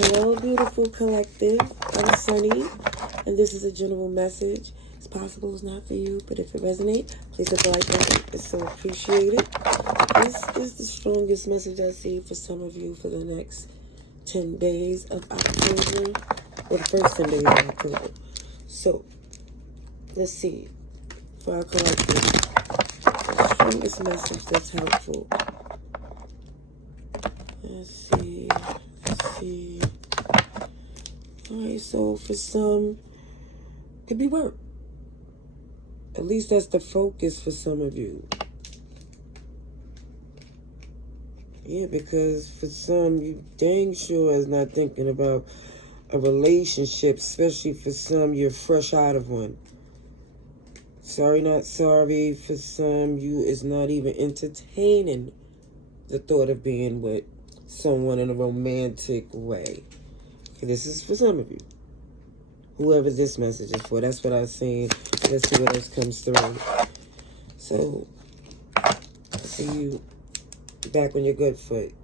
Hello, beautiful collective. I'm Sunny, and this is a general message. It's possible it's not for you, but if it resonates, please hit the like button. It's so appreciated. This is the strongest message I see for some of you for the next 10 days of October, or the first 10 days of October. So, let's see. For our collective, the strongest message that's helpful. Let's see. Alright, so for some, it could be work. At least that's the focus for some of you. Yeah, because for some, you dang sure is not thinking about a relationship, especially for some, you're fresh out of one. Sorry, not sorry. For some, you is not even entertaining the thought of being with someone in a romantic way. This is for some of you. Whoever this message is for, that's what I was saying. Let's see what else comes through. So, I see you back on your good foot.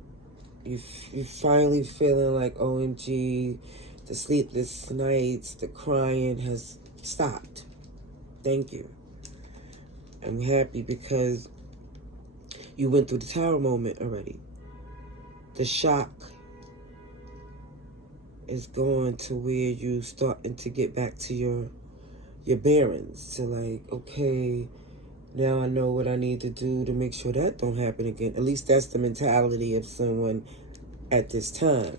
You finally feeling like, OMG, the sleepless nights, the crying has stopped. Thank you. I'm happy because you went through the tower moment already. The shock is going to where you starting to get back to your bearings. To like, okay, now I know what I need to do to make sure that don't happen again. At least that's the mentality of someone at this time.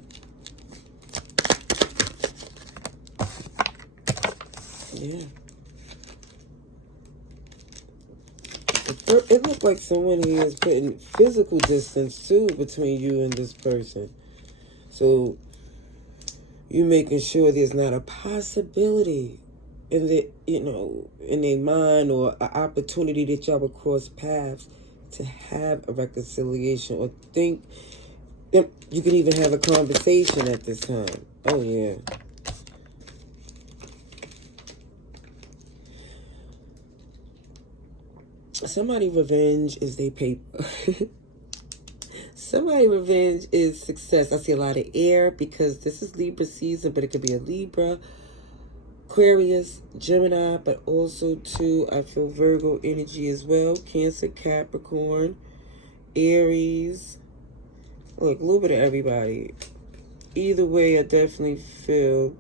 Yeah. It looked like someone here is putting physical distance too between you and this person. So you making sure there's not a possibility in the, in their mind or an opportunity that y'all would cross paths to have a reconciliation or think that you can even have a conversation at this time. Oh, yeah. Somebody revenge is their paper. Somebody revenge is success. I see a lot of air because this is Libra season, but it could be a Libra, Aquarius, Gemini, but also too, I feel Virgo energy as well. Cancer, Capricorn, Aries. Look, a little bit of everybody. Either way, I definitely feel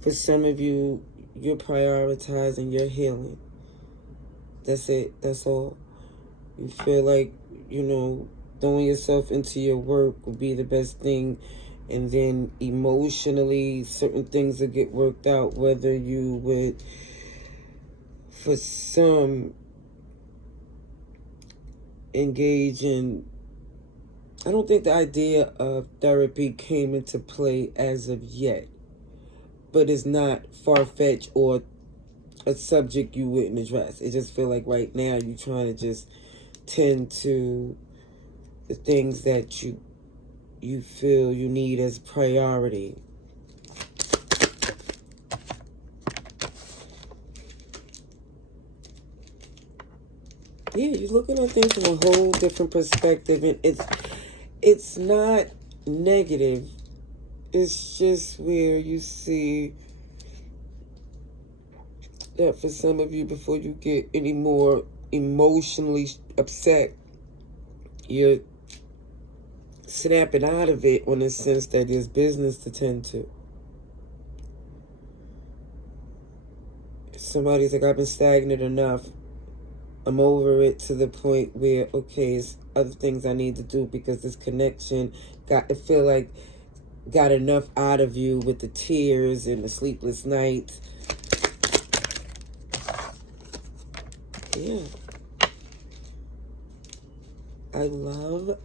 for some of you, you're prioritizing your healing. That's it. That's all. You feel like, throwing yourself into your work will be the best thing. And then emotionally, certain things will get worked out. Whether you would, for some, engage in... I don't think the idea of therapy came into play as of yet. But it's not far-fetched or a subject you wouldn't address. It just feel like right now you're trying to just tend to the things that you feel you need as priority. Yeah, you're looking at things from a whole different perspective, and it's not negative. It's just where you see that for some of you, before you get any more emotionally upset, you're snapping out of it in the sense that there's business to tend to. Somebody's like, I've been stagnant enough. I'm over it, to the point where, okay, it's other things I need to do because this connection got enough out of you with the tears and the sleepless nights. Yeah. I love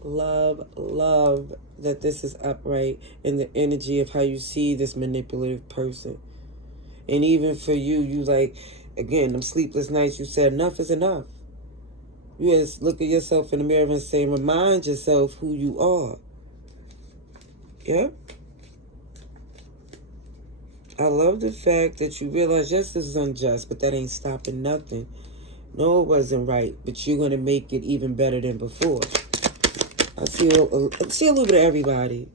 that this is upright in the energy of how you see this manipulative person. And even for you, again, them sleepless nights, you said enough is enough. You just look at yourself in the mirror and say, remind yourself who you are. Yeah? I love the fact that you realize, yes, this is unjust, but that ain't stopping nothing. No, it wasn't right, but you're going to make it even better than before. I see a little bit of everybody.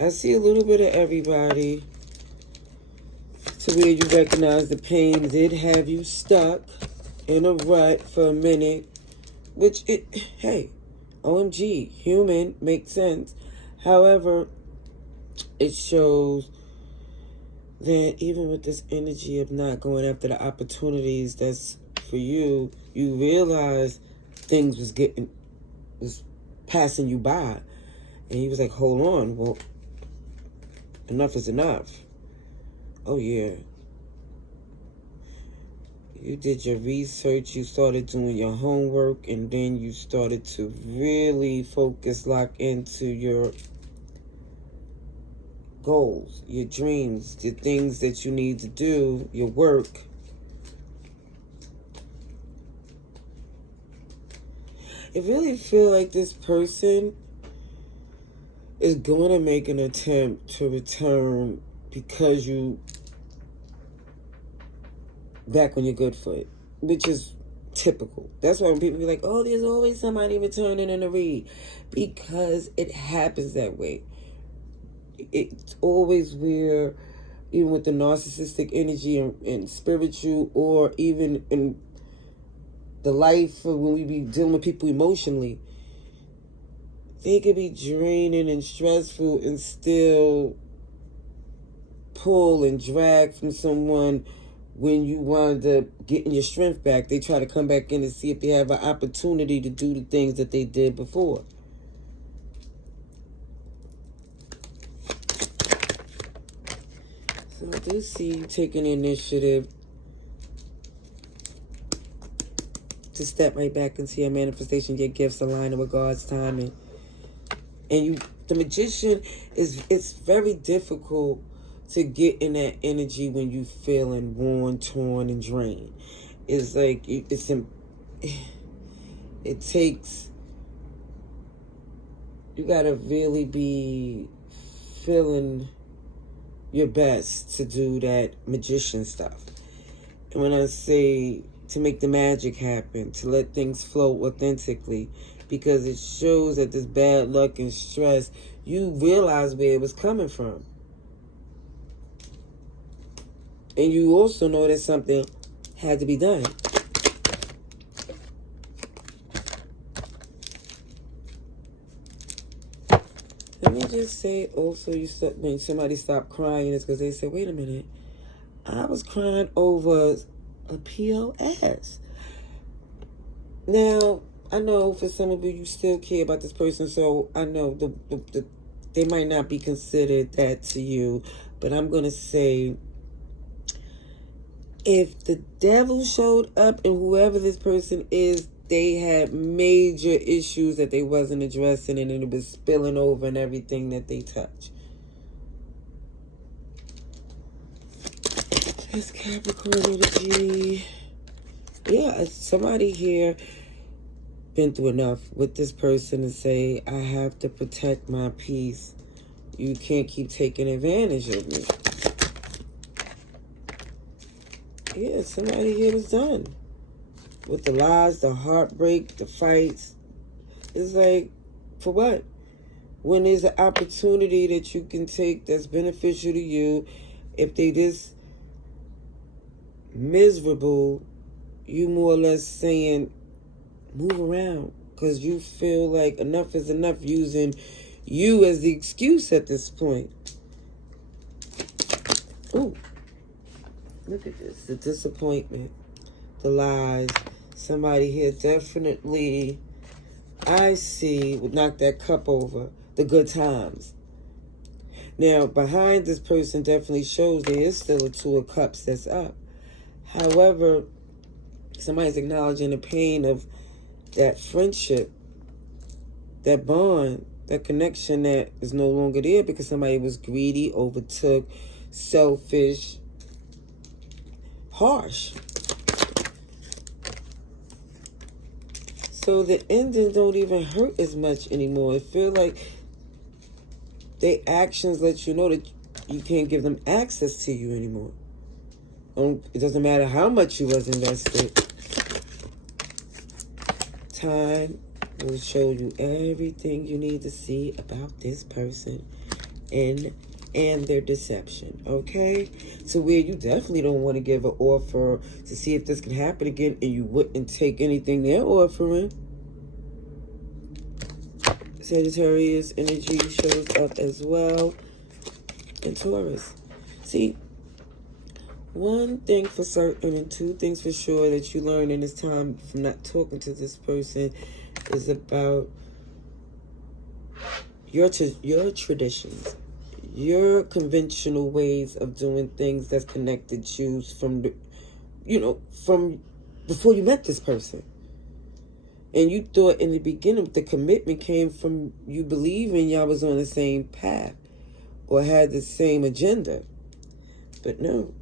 I see a little bit of everybody. To where you recognize the pain did have you stuck in a rut for a minute. Which, hey, OMG, human, makes sense. However, it shows that even with this energy of not going after the opportunities that's for you, you realize things was passing you by. And he was like, hold on, well, enough is enough. Oh, yeah. You did your research, you started doing your homework, and then you started to really focus, lock into your goals, your dreams, the things that you need to do, your work. I really feel like this person is going to make an attempt to return because you back on your good foot, which is typical. That's why when people be like, oh, there's always somebody returning in a read, because it happens that way. It's always where, even with the narcissistic energy and spiritual, or even in the life of when we be dealing with people emotionally, they could be draining and stressful and still pull and drag from someone. When you wind up getting your strength back, they try to come back in and see if they have an opportunity to do the things that they did before. So I do see you taking the initiative to step right back into your manifestation, your gifts aligning with God's timing. And the magician, it's very difficult to get in that energy when you feeling worn, torn, and drained. It's like it takes, you gotta really be feeling your best to do that magician stuff. And when I say to make the magic happen, to let things flow authentically, because it shows that this bad luck and stress, you realize where it was coming from. And you also know that something had to be done. Let me just say also, when somebody stopped crying, it's because they said, wait a minute, I was crying over a POS. Now, I know for some of you still care about this person, so I know they might not be considered that to you, but I'm going to say, if the devil showed up and whoever this person is, they had major issues that they wasn't addressing, and it was spilling over in everything that they touch. It's Capricorn energy. Yeah, somebody here been through enough with this person to say, I have to protect my peace. You can't keep taking advantage of me. Yeah, somebody here is done with the lies, the heartbreak, the fights. It's like, for what? When there's an opportunity that you can take that's beneficial to you, if they this miserable, you more or less saying, move around, because you feel like enough is enough, using you as the excuse at this point. Ooh. Look at this. The disappointment. The lies. Somebody here definitely, I see, would knock that cup over. The good times. Now, behind this person definitely shows there is still a Two of Cups that's up. However, somebody's acknowledging the pain of that friendship, that bond, that connection that is no longer there because somebody was greedy, overtook, selfish, harsh. So the ending don't even hurt as much anymore. It feels like their actions let you know that you can't give them access to you anymore. It doesn't matter how much you was invested. Time, will show you everything you need to see about this person and their deception, okay? So where you definitely don't want to give an offer to see if this can happen again, and you wouldn't take anything they're offering. Sagittarius energy shows up as well. And Taurus. See, one thing for certain and two things for sure that you learn in this time from not talking to this person is about your traditions, your conventional ways of doing things that's connected you from the, from before you met this person. And you thought in the beginning the commitment came from you believing y'all was on the same path or had the same agenda. But no.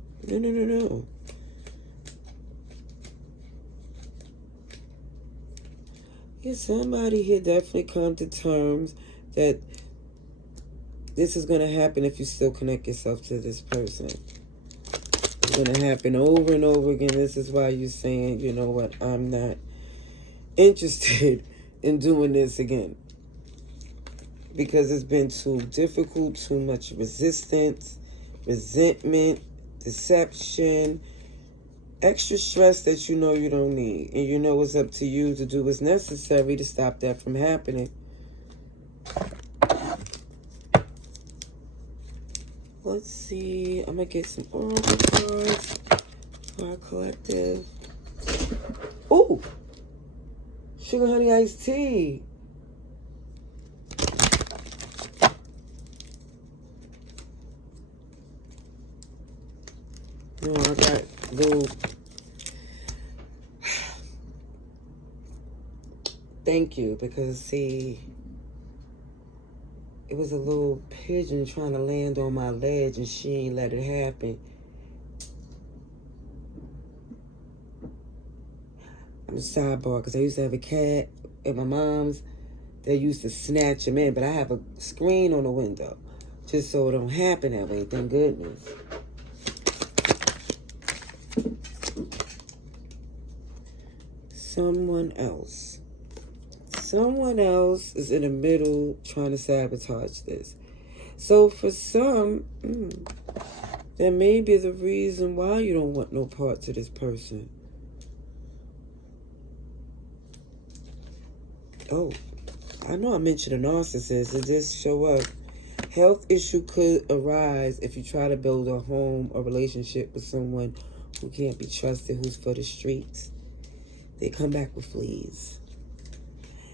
Yeah, somebody here definitely come to terms that this is going to happen if you still connect yourself to this person. It's going to happen over and over again. This is why you're saying, you know what, I'm not interested in doing this again. Because it's been too difficult, too much resistance, resentment, deception, extra stress that you know you don't need. And you know it's up to you to do what's necessary to stop that from happening. Let's see. I'm going to get some oracle cards for our collective. Ooh! Sugar honey iced tea. No, I got little... Thank you, because, see, it was a little pigeon trying to land on my ledge, and she ain't let it happen. I'm a sidebar, because I used to have a cat at my mom's. They used to snatch him in, but I have a screen on the window, just so it don't happen that way, thank goodness. Someone else is in the middle trying to sabotage this. So for some, that may be the reason why you don't want no part to this person. Oh, I know I mentioned a narcissist. It just show up. Health issue could arise if you try to build a home or relationship with someone who can't be trusted, who's for the streets. They come back with fleas.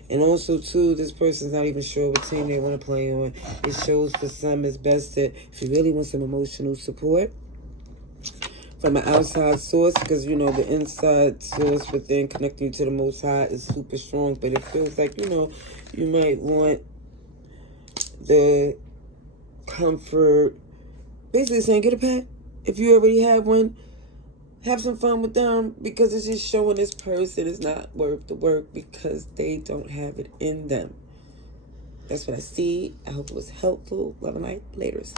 And also, too, this person's not even sure what team they want to play on. It shows for some it's best that if you really want some emotional support from an outside source, because, you know, the inside source within connecting you to the Most High is super strong, but it feels like, you know, you might want the comfort. Basically saying, get a pet. If you already have one, have some fun with them, because it's just showing this person is not worth the work because they don't have it in them. That's what I see. I hope it was helpful. Love and light. Laters.